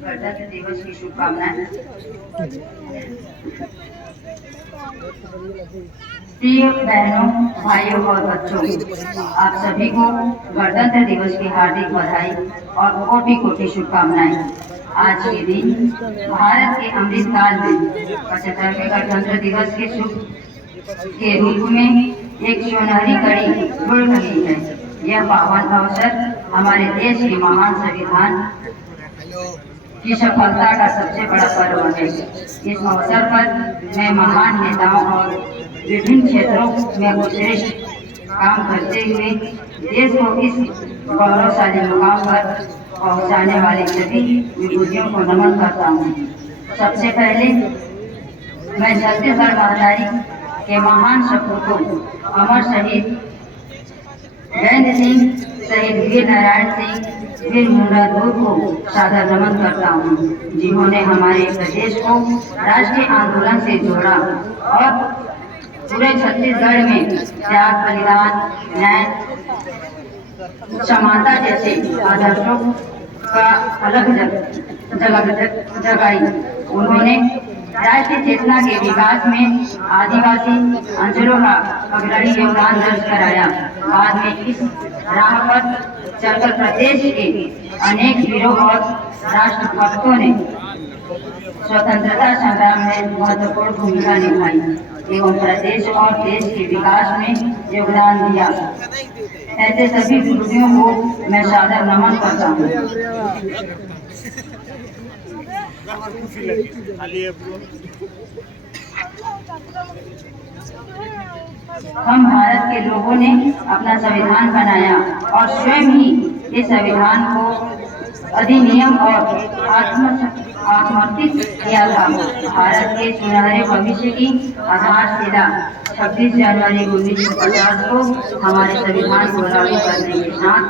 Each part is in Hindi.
गणतंत्र दिवस की शुभकामनाएं। प्रिय बहनों, भाइयों और बच्चों, आप सभी को गणतंत्र दिवस की हार्दिक बधाई और कोटि कोटि शुभकामनाएं। आज के दिन भारत के अमृतकाल में 75वें गणतंत्र दिवस के शुभ के रूप में एक सुनहरी कड़ी जुड़ रही है। यह पावन अवसर हमारे देश के महान संविधान की सफलता का सबसे बड़ा पर्व है। इस अवसर पर मैं महान नेताओं और विभिन्न क्षेत्रों में उत्कृष्ट काम करते हुए देश को इस गौरवशाली मुकाम पर पहुंचाने वाले सभी विभूतियों को नमन करता हूँ। सबसे पहले मैं छत्तीसगढ़ महारानी के महान सपूतों अमर शहीद वीरेंद्र सिंह, शहीद वीर नारायण सिंह, वीर मुंडा दूर को सादर नमन करता हूँ, जिन्होंने हमारे प्रदेश को राष्ट्रीय आंदोलन से जोड़ा और पूरे छत्तीसगढ़ में त्याग, बलिदान, न्याय, समानता जैसे आदर्शों का अलग जगाई। उन्होंने राष्ट्रीय चेतना के विकास में आदिवासी अंचलों का अग्रणी योगदान दर्ज कराया। बाद में इस राह पर चलकर प्रदेश के अनेक वीरों और राष्ट्रभक्तों ने स्वतंत्रता संग्राम में महत्वपूर्ण भूमिका निभाई एवं प्रदेश और देश के विकास में योगदान दिया। ऐसे सभी विभूतियों को मैं सादर नमन करता हूँ। हम भारत के लोगों ने अपना संविधान बनाया और स्वयं ही इस संविधान को अधिनियम और आत्मर्थित किया था। भारत के सुनहरे भविष्य की आधारशिला 26 जनवरी 1950 को हमारे संविधान को लागू करने के साथ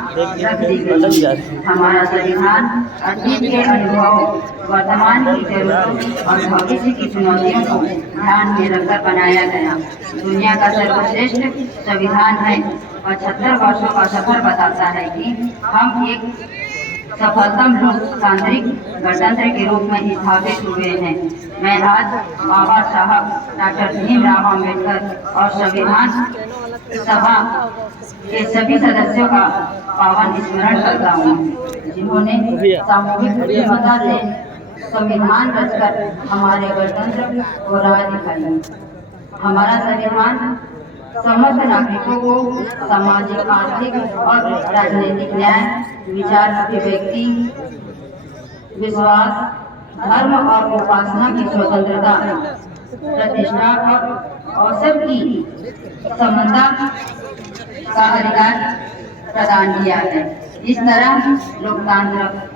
रख दी गई। हमारा संविधान अतीत के अनुभव, वर्तमान की जरूरतों और भविष्य की चुनौतियों को ध्यान में रखकर बनाया गया। दुनिया का सर्वश्रेष्ठ संविधान है। 75 वर्षों का सफर बताता है कि हम एक सफलतम लोकतांत्रिक गणतंत्र के रूप में स्थापित हुए हैं। मैं आज बाबा साहब डॉक्टर भीमराव अम्बेडकर और संविधान सभा के सभी सदस्यों का पावन स्मरण करता हूँ, जिन्होंने सामूहिक बुद्धिमत्ता से संविधान रचकर हमारे गणतंत्र को राह दिखाई। हमारा संविधान समस्त नागरिकों को सामाजिक, आर्थिक और राजनीतिक न्याय, विचार अभिव्यक्ति, विश्वास, धर्म और उपासना की स्वतंत्रता, प्रतिष्ठा और अवसर की समानता का अधिकार प्रदान किया है। इस तरह लोकतांत्रिक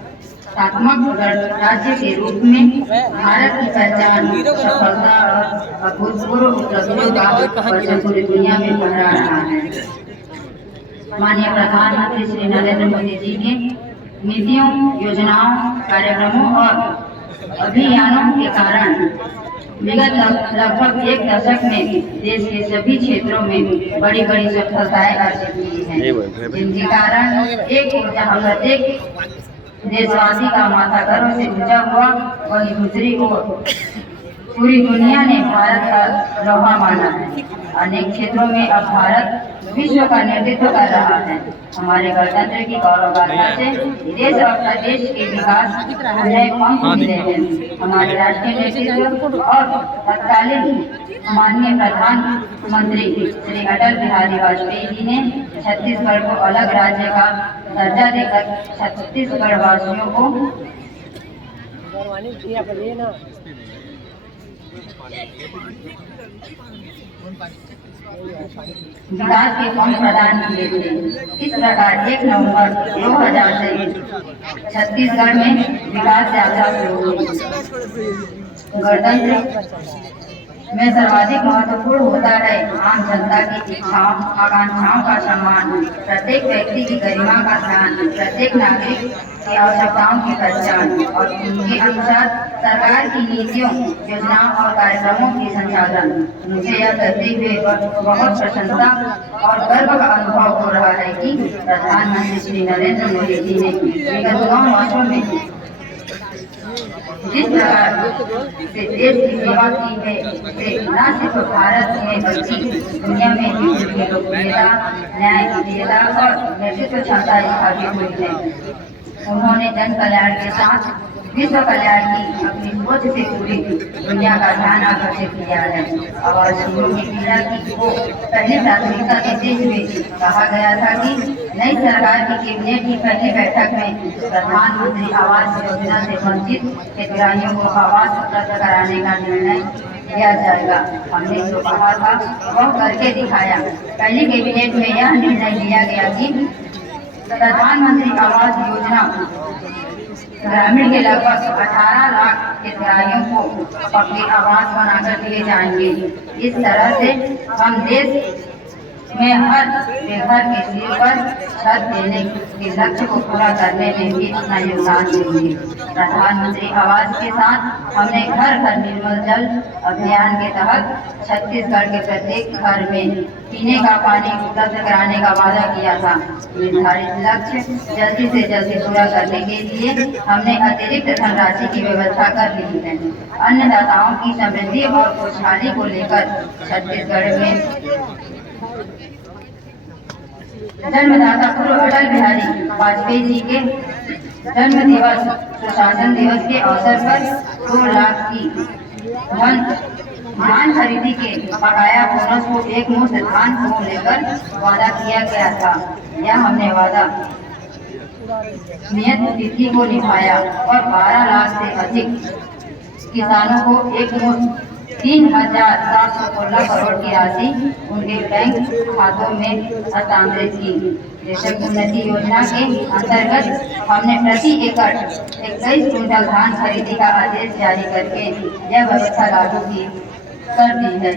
राज्य के रूप में भारत की पहचान, सफलता और अभूतपूर्व उपलब्धियों का परिचय पूरी दुनिया में फहरा रहा है। माननीय प्रधानमंत्री श्री नरेंद्र मोदी जी के नीतियों, योजनाओं, कार्यक्रमों और अभियानों के कारण विगत लगभग एक दशक में देश के सभी क्षेत्रों में बड़ी बड़ी सफलताएं अर्जित की हैं, जिनके कारण एक ओर जहां प्रत्येक देशवासी का माथा गर्व से ऊंचा हुआ, वहीं दूसरी ओर पूरी दुनिया ने भारत का लोहा माना है। अनेक क्षेत्रों में अब भारत विश्व का नेतृत्व कर रहा है। हमारे गणतंत्र की गौरव गाथा से देश और प्रदेश के विकास नए पंख मिले हैं। हमारे राष्ट्रीय नेतृत्व और तत्कालीन माननीय प्रधानमंत्री श्री अटल बिहारी वाजपेयी जी ने छत्तीसगढ़ को अलग राज्य का दर्जा देकर छत्तीसगढ़ वासियों को विकास के फंड प्रदान किए थे। इस प्रकार 1 नवंबर 2000 से छत्तीसगढ़ में विकास यात्रा शुरू हुई। गणतंत्र में सर्वाधिक महत्वपूर्ण होता है आम जनता की इच्छाओं, आकांक्षाओं का सम्मान, प्रत्येक व्यक्ति की गरिमा का ध्यान, प्रत्येक नागरिक की आवश्यकताओं की पहचान और उनके अनुसार सरकार की नीतियों, योजनाओं और कार्यक्रमों की संचालन। मुझे यह करते हुए बहुत प्रसन्नता और गर्व का अनुभव हो रहा है कि प्रधानमंत्री श्री नरेंद्र मोदी जी ने विगत 9 वर्षों में से देश की सेवा की है, वे न सिर्फ भारत में बल्कि दुनिया में भी उनकी लोकप्रियता, न्यायप्रियता और नेतृत्व क्षमता स्थापित हुई है। उन्होंने जन कल्याण के साथ विश्व कल्याण की अपनी सोच से पूरी दुनिया का ध्यान आकर्षित किया है। आवासहीनों की पीड़ा की को पहली प्राथमिकता देते हुए कहा गया था कि नई सरकार की कैबिनेट की पहली बैठक में प्रधानमंत्री आवास योजना से वंचित हितग्राहियों को आवास उपलब्ध कराने का निर्णय किया जाएगा। हमने जो कहा था वह करके दिखाया। पहली कैबिनेट में यह निर्णय लिया गया कि प्रधानमंत्री आवास योजना ग्रामीण के लगभग 18 लाख हितग्राहियों को पक्के आवास बनाकर दिए जाएंगे। इस तरह से हम देश में हर बेघर के सिर पर छत देने के लक्ष्य को पूरा करने में भी अपना योगदान देंगे। प्रधानमंत्री आवास के साथ हमने घर घर निर्मल जल अभियान के तहत छत्तीसगढ़ के प्रत्येक घर में पीने का पानी उपलब्ध कराने का वादा किया था। निर्धारित लक्ष्य जल्दी से जल्दी पूरा करने के लिए हमने अतिरिक्त धनराशि की व्यवस्था कर ली है। अन्नदाताओं की समृद्धि और खुशहाली को लेकर छत्तीसगढ़ में जन्मदाता पूर्व अटल बिहारी वाजपेयी जी के जन्म दिवस सुशासन दिवस के अवसर पर 2 लाख की धान खरीदी के बकाया बोनस को एक मुश्त धान को लेकर वादा किया गया था। यह हमने वादा नियत तिथि को निभाया और 12 लाख से अधिक किसानों को एक मुश्त 3,716 करोड़ की राशि उनके बैंक खातों में हस्तांतरित की। कृषक उन्नति योजना के अंतर्गत हमने प्रति एकड़ 21 क्विंटल धान खरीदी का आदेश जारी करके यह व्यवस्था लागू कर दी है।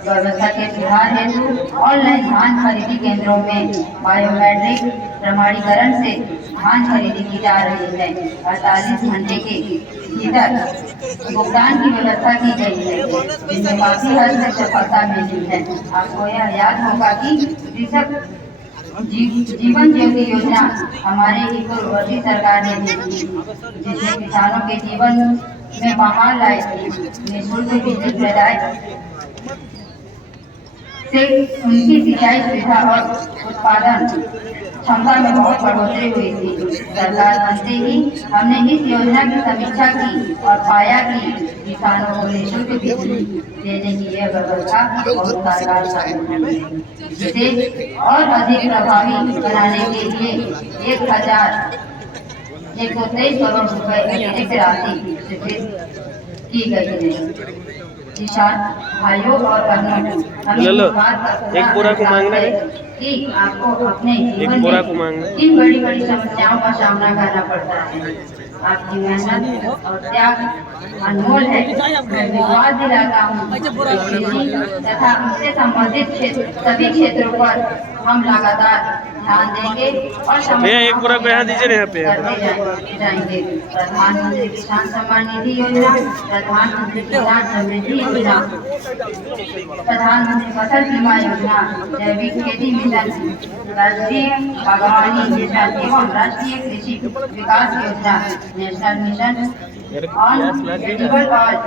व्यवस्था के सुधार हेतु ऑनलाइन धान खरीदी केंद्रों में बायोमेट्रिक प्रमाणीकरण से धान खरीदी की जा रही है। 48 घंटे के भीतर भुगतान की व्यवस्था की गई है, जिसमें काफी हद तक सफलता मिली है। आपको यह याद होगा कि कृषक जीवन ज्योति योजना हमारे ही पूर्ववर्ती सरकार ने दी थी, जिसने किसानों के जीवन में बहार लाई थी। निःशुल्क बिजली प्रदाय से उनकी सिंचाई सुविधा और उत्पादन क्षमता में बहुत बढ़ोतरी हुई थी। सरकार बनते ही हमने इस योजना की समीक्षा की और पाया कि किसानों को निःशुल्क बिजली देने की यह व्यवस्था बहुत कारगर साबित हुई। इसे और अधिक प्रभावी बनाने के लिए 1,123 करोड़ रुपए अतिरिक्त राशि स्वीकृत की गई है। किसान भाइयों और बहनों, एक पूरा को मांगना है कि आपको अपने जीवन में किन बड़ी बड़ी समस्याओं का सामना करना पड़ता है। आपकी मेहनत और त्याग अनमोल है। मैं विश्वास दिलाता हूँ तथा उससे संबंधित सभी क्षेत्रों पर हम लगातार ध्यान देंगे और एक पूरा को यहाँ दीजिए यहाँ पे जाएंगे। प्रधानमंत्री किसान सम्मान निधि योजना, प्रधानमंत्री किसान समृद्धि योजना, प्रधानमंत्री फसल बीमा योजना, जैविक खेती मिशन, राष्ट्रीय बागवानी मिशन एवं राष्ट्रीय कृषि विकास योजना, national mission on edible oil,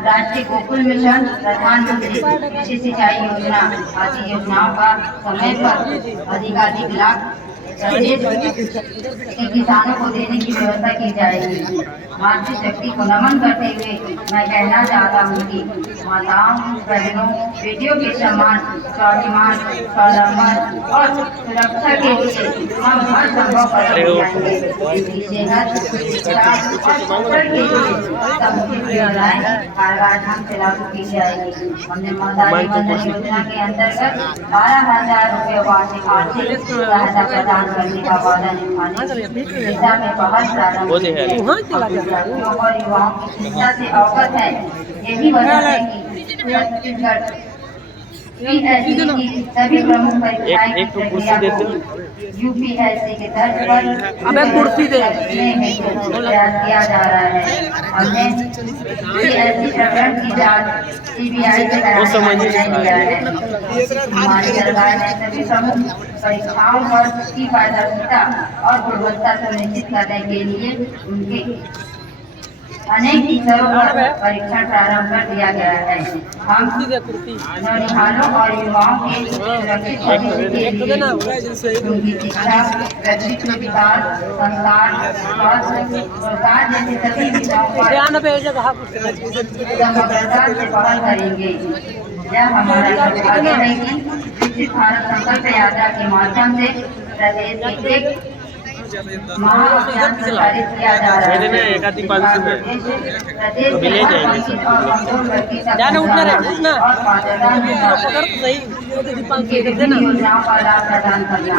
राष्ट्रीय गोकुल मिशन, प्रधानमंत्री कृषि सिंचाई योजना आदि योजनाओं का समय पर अधिकाधिक लाभ प्रदेश के किसानों को देने की व्यवस्था की जाएगी। मातृशक्ति को नमन करते हुए मैं कहना चाहता हूँ कि माताओं, बहनों, बेटियों के सम्मान, स्वाभिमान, स्वावलंबन और सुरक्षा के लिए हम हर संभव कदम उठाएंगे। उनकी सेहत, शिक्षा और पोषण के लिए समुचित योजनाएं कारगर ढंग से लागू की जाएगी। हमने मातृ वंदना योजना के अंतर्गत 12,000 रुपये वार्षिक आर्थिक सहायता प्रदान करने का वादा निभाने दिशा में बहुत प्रारंभ और युवाओं की शिक्षा से अवगत है। यही वजह है कि छत्तीसगढ़ पीएससी की सभी प्रमुख परीक्षाएं यूपीएससी के तर्ज पर कुर्सी प्रयास किया जा रहा है। हमने पीएससी प्रकरण की जांच सीबीआई से कराने का निर्णय लिया है। हमारी सरकार ने सभी प्रमुख परीक्षाओं पर की पारदर्शिता और गुणवत्ता सुनिश्चित करने के लिए उनके अनेक टीचरों पर परीक्षण प्रारंभ कर दिया गया है। हम नौनिहालों और युवाओं के सुरक्षित भविष्य के लिए उनकी शिक्षा, व्यक्तित्व विकास, संस्कार, स्वास्थ्य, रोजगार जैसे सभी विषयों पर समग्रता से पहल करेंगे। यह हमारा सौभाग्य है कि विकसित भारत संकल्प यात्रा के माध्यम से प्रदेश के एक महाअभियान संचालित किया जा रहा है। एक आधी 500 में प्रदेश अभी ले जाएंगे। योजनाओं का लाभ प्रदान करना।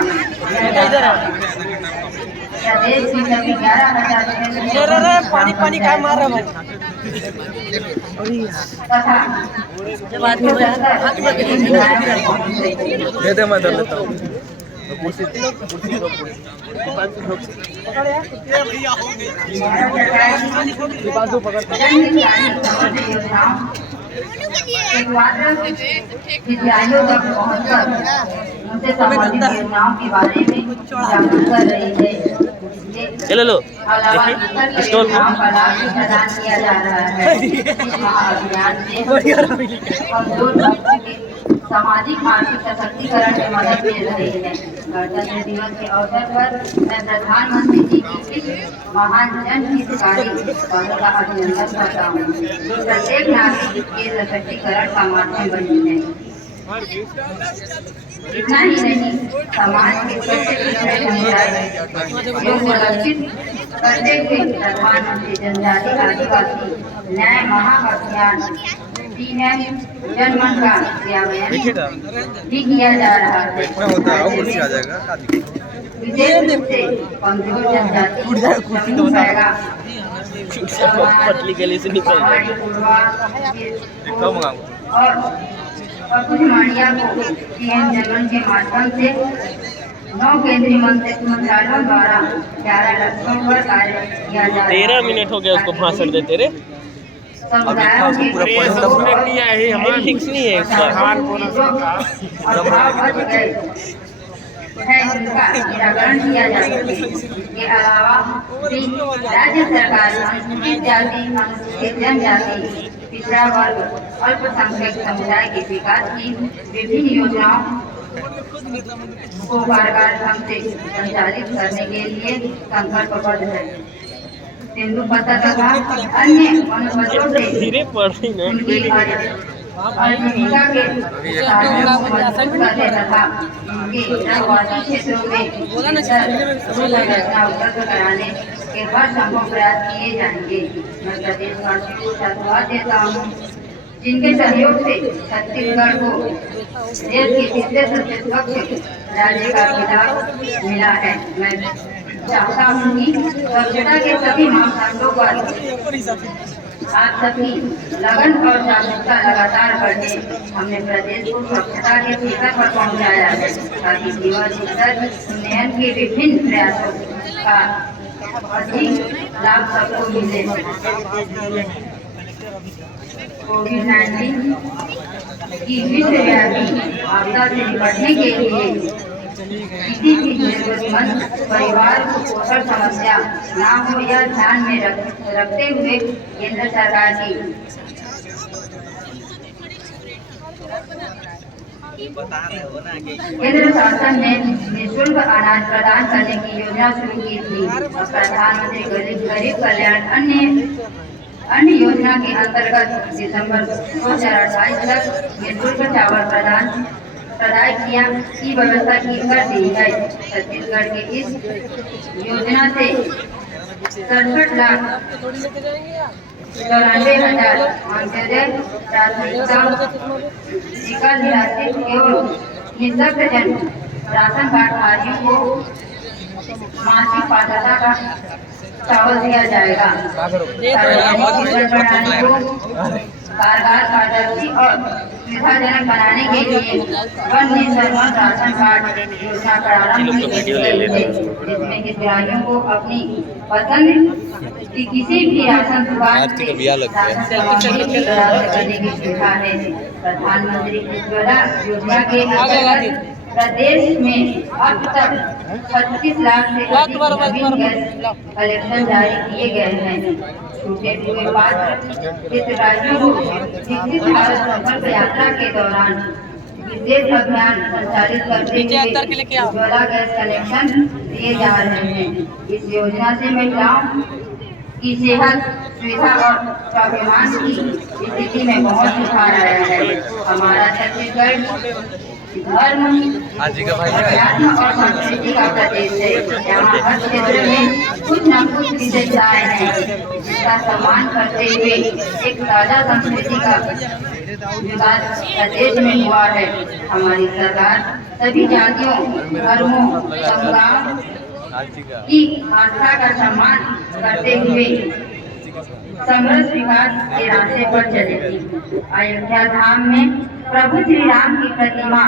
प्रदेश में सभी 11,000 पानी का मार रहा है तथा विद्यालयों तक पहुंचकर उनसे संबंधित योजनाओं के बारे में जागरूक कर रही है। ले लो देखिए स्टॉल का लाभ भी प्रदान किया जा रहा है। इस महाअभियान से कमजोर लोगों के सामाजिक आर्थिक सशक्तिकरण में मदद मिल रही है। गणतंत्र दिवस के अवसर पर मैं प्रधानमंत्री जी की इस महान जन हितकारी पहल का अभिनंदन करता हूँ, जो प्रत्येक नागरिक के सशक्तिकरण का माध्यम बनी है। इतना ही नहीं, समाज के छोटे समुदाय को सुरक्षित करते हुए प्रधानमंत्री जनजाति आदिवासी न्याय महाअभियान जनमन का क्रियान्वयन भी किया जा रहा है। विशेष रूप से कमजोर जनजाति पतली गली से निकल और कुछ माड़िया को सीएम जनमन के माध्यम से 9 केंद्रीय मंत्रालयों द्वारा 11 लक्ष्यों पर कार्य किया जा रहा है। 13 मिनट हो गया उसको भाषण देते रे। समुदायों के फिक्स नहीं है उसका। जिनका निराकरण किया जा सके। इसके अलावा राज्य सरकार अनुसूचित जाति, अनुसूचित जनजाति, पिछड़ा वर्ग, अल्पसंख्यक समुदाय के विकास की विभिन्न योजनाओं को कारगर ढंग से संचालित करने के लिए संकल्पबद्ध है। तेंदुपत्ता तथा अन्य वनस्पतियों से उनकी आजीविका के साधनों को मजबूत करने तथा उनके जनवासी क्षेत्रों में संरचना उपलब्ध कराने के हर संभव प्रयास किए जाएंगे। मैं प्रदेशवासियों को साधुवाद देता हूँ, जिनके सहयोग से छत्तीसगढ़ को देश के तीसरे सबसे स्वच्छ राज्य का खिताब मिला है। मैं चाहता हूँ कि स्वच्छता के सभी मापदंडों पर आप सभी लगन और जागरूकता लगातार बढ़े। हमने प्रदेश को स्वच्छता के शिखर पर पहुंचाया है, ताकि जीवन स्तर उन्नयन के विभिन्न प्रयासों का अधिक लाभ सबको मिले। कोविड-19 की विश्वव्यापी आपदा से निपटने के लिए किसी भी जरूरतमंद परिवार को पोषण समस्या न हो, यह ध्यान में रखते हुए केंद्र सरकार की केंद्र शासन ने निःशुल्क अनाज प्रदान करने की योजना शुरू की थी। प्रधानमंत्री गरीब कल्याण अन्य योजना के अंतर्गत दिसंबर 2028 तक निःशुल्क चावल प्रदाय किया की व्यवस्था कर दी है। छत्तीसगढ़ की इस योजना से 67,94,000 अंत्योदय प्राथमिकता निकाल निराश्रित एवं निःशक्त जन राशन कार्डधारियों को मासिक पात्रता का चावल दिया जाएगा। प्रणाली को कारगर, पारदर्शी और सुविधाजनक बनाने के लिए one nation one ration card योजना प्रारंभ की गई है, जिसमें हितग्राहियों को अपनी पसंद की किसी भी राशन दुकान से राशन करने की सुविधा है। प्रधानमंत्री उज्ज्वला योजना के अंतर्गत प्रदेश में अब तक 36 लाख से अधिक नवीन गैस कलेक्शन जारी किए गए हैं। छूटे हुए पात्र हितग्राहियों को विकसित भारत संपर्क यात्रा के दौरान विशेष अभियान संचालित करते हुए उज्ज्वला गैस कनेक्शन दिए जा रहे हैं। इस योजना से महिलाओं की सेहत, सुविधा और स्वाभिमान की स्थिति में बहुत सुधार आया है। हमारा छत्तीसगढ़ धर्म, अध्यात्म और संस्कृति का प्रदेश है। यहाँ हर क्षेत्र में कुछ न कुछ विशेषताएं हैं, जिसका सम्मान करते हुए एक ताजा संस्कृति का विकास प्रदेश में हुआ है। हमारी सरकार सभी जातियों, धर्मों, समुदायों की आस्था का सम्मान करते हुए समृद्ध विकास के रास्ते पर चलेगी। अयोध्या धाम में प्रभु श्री राम की प्रतिमा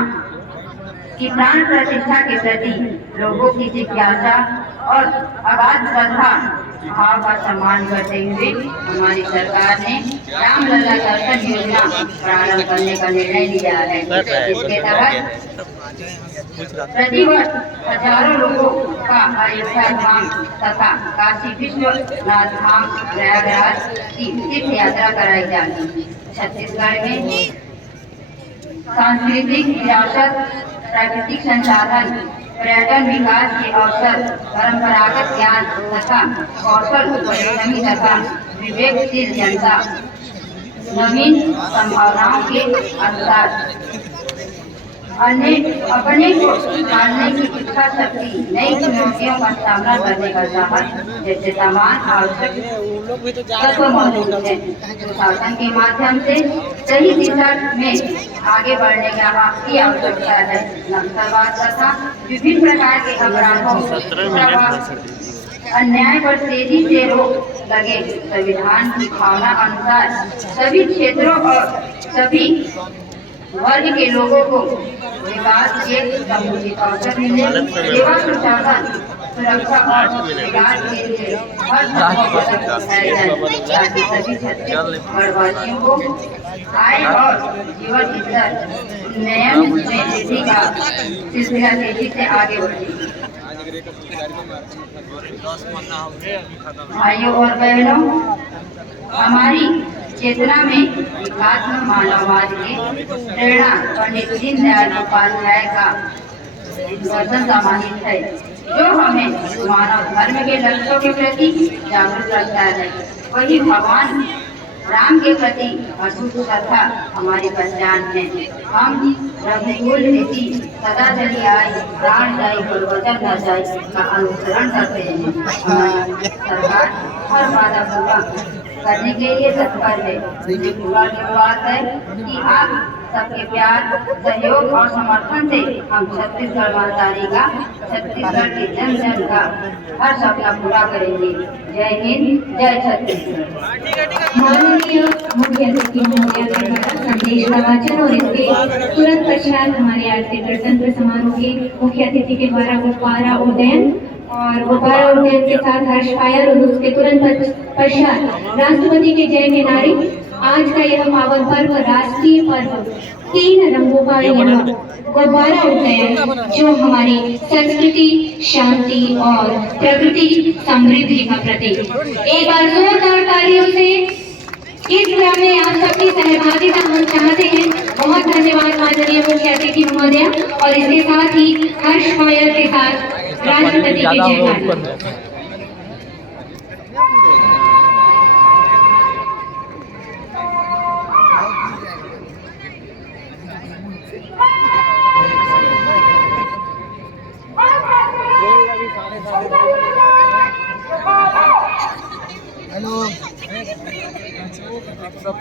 की प्राण प्रतिष्ठा के प्रति लोगों की जिज्ञासा और अगाध श्रद्धा भाव का सम्मान करते हुए हमारी सरकार ने रामलला दर्शन योजना प्रारंभ करने का निर्णय लिया है। इसके तहत प्रतिवर्ष हजारों लोगों का अयोध्या धाम तथा काशी विश्वनाथ धाम प्रयागराज की तीर्थ यात्रा कराई जाती। छत्तीसगढ़ में सांस्कृतिक विरासत, प्राकृतिक संसाधन, पर्यटन विकास के अवसर, परंपरागत ज्ञान तथा कौशल उद्यमी तथा विवेकशील जनता नवीन संभावनाओं के अनुसार अपने को जानने की इच्छा शक्ति, नई चुनौतियों का सामना करने का साहस जैसे तमाम आवश्यक तत्व मौजूद है। शासन के माध्यम से सही दिशा में आगे बढ़ने की आवश्यकता है। नक्सलवाद तथा विभिन्न प्रकार के अपराधों, अन्याय पर तेजी से रोक लगे। संविधान की भावना अनुसार सभी क्षेत्रों और सभी वर्ग के लोगों को विकास के समुचित अवसर मिले। सेवा, सुशासन, सुरक्षा और विकास के लिए हर संभव कदम उठाए जाए ताकि सभी छत्तीसगढ़वासियों को आय और जीवन स्तर उन्नयन में वृद्धि का सिलसिला तेजी से आगे बढ़े। भाइयों और बहनों, हमारी चेतना में विकास मानववाद के प्रेरणा पंडित दीनदयाल उपाध्याय का दर्शन समाहित है, जो हमें मानव धर्म के लक्ष्यों के प्रति जागरूक रखता है। वही भगवान राम के प्रति अटूट श्रद्धा हमारी पहचान है। हम रघुकुल रीति सदा चली आई, प्राण जाई गुरबचन न जाई का अनुसरण करते हैं। हमारी सरकार हर वादा पूरा करने के लिए तत्पर है। मुझे पूरा विश्वास है कि आप सबके प्यार, सहयोग और समर्थन से हम छत्तीसगढ़ मातारी का, छत्तीसगढ़ के जन जन का हर सपना पूरा करेंगे। जय हिंद, जय छत्तीसगढ़। माननीय मुख्य अतिथि महोदय के द्वारा संदेश का वाचन और इसके तुरंत पश्चात हमारे आज के गणतंत्र समारोह के मुख्य अतिथि के द्वारा गुब्बारा उड्डयन और गुब्बारा उड्डयन के साथ हर्ष फायर और उसके तुरंत पश्चात राष्ट्रपति के जय के नारे। आज का यह पावन पर्व, राष्ट्रीय पर्व, 3 रंगों का यह गुब्बारा उड्डयन जो हमारी संस्कृति, शांति और प्रकृति समृद्धि का प्रतीक। एक बार जोरदार तालियों से इस क्रम में आप सबकी सहभागिता हम चाहते हैं। बहुत धन्यवाद माननीय मुख्य अतिथि महोदय। और इसके साथ ही हर्ष फायर के साथ राष्ट्रपति के जयकारा। हेलो, आप सब